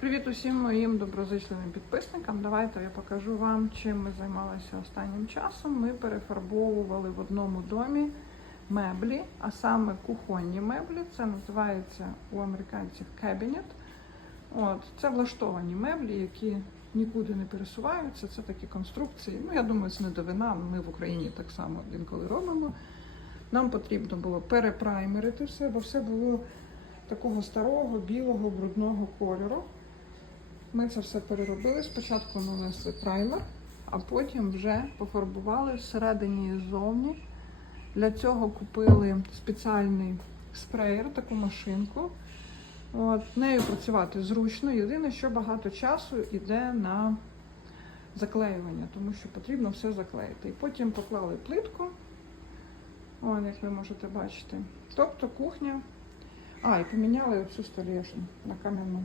Привіт усім моїм доброзичливим підписникам. Давайте я покажу вам, чим ми займалися останнім часом. Ми перефарбовували в одному домі меблі, а саме кухонні меблі. Це називається у американців кабінет. От, це влаштовані меблі, які нікуди не пересуваються. Це такі конструкції. Ну, я думаю, це не довина. Ми в Україні так само інколи робимо. Нам потрібно було перепраймерити все, бо все було такого старого, білого, брудного кольору. Ми це все переробили. Спочатку нанесли праймер, а потім вже пофарбували всередині і ззовні. Для цього купили спеціальний спреєр, таку машинку. От, нею працювати зручно. Єдине, що багато часу йде на заклеювання, тому що потрібно все заклеїти. І потім поклали плитку. Ось, як ви можете бачити. Тобто кухня. А, і поміняли оцю столешню на кам'яну.